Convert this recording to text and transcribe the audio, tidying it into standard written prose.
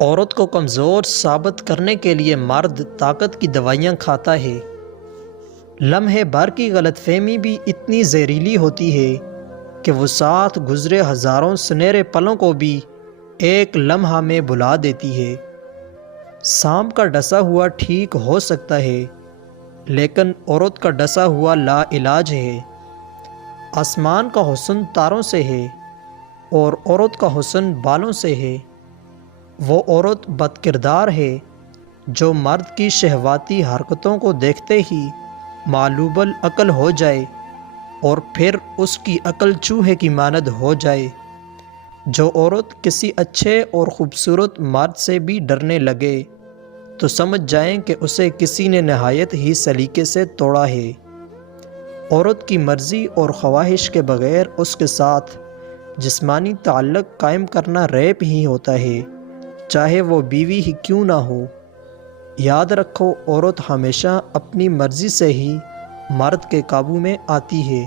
عورت کو کمزور ثابت کرنے کے لیے مرد طاقت کی دوائیاں کھاتا ہے۔ لمحے بھر کی غلط فہمی بھی اتنی زہریلی ہوتی ہے کہ وہ ساتھ گزرے ہزاروں سنہرے پلوں کو بھی ایک لمحہ میں بھلا دیتی ہے۔ سانپ کا ڈسا ہوا ٹھیک ہو سکتا ہے، لیکن عورت کا ڈسا ہوا لا علاج ہے۔ آسمان کا حسن تاروں سے ہے اور عورت کا حسن بالوں سے ہے۔ وہ عورت بد کردار ہے جو مرد کی شہواتی حرکتوں کو دیکھتے ہی معلوب العقل ہو جائے اور پھر اس کی عقل چوہے کی مانند ہو جائے۔ جو عورت کسی اچھے اور خوبصورت مرد سے بھی ڈرنے لگے تو سمجھ جائیں کہ اسے کسی نے نہایت ہی سلیقے سے توڑا ہے۔ عورت کی مرضی اور خواہش کے بغیر اس کے ساتھ جسمانی تعلق قائم کرنا ریپ ہی ہوتا ہے، چاہے وہ بیوی ہی کیوں نہ ہو۔ یاد رکھو، عورت ہمیشہ اپنی مرضی سے ہی مرد کے قابو میں آتی ہے۔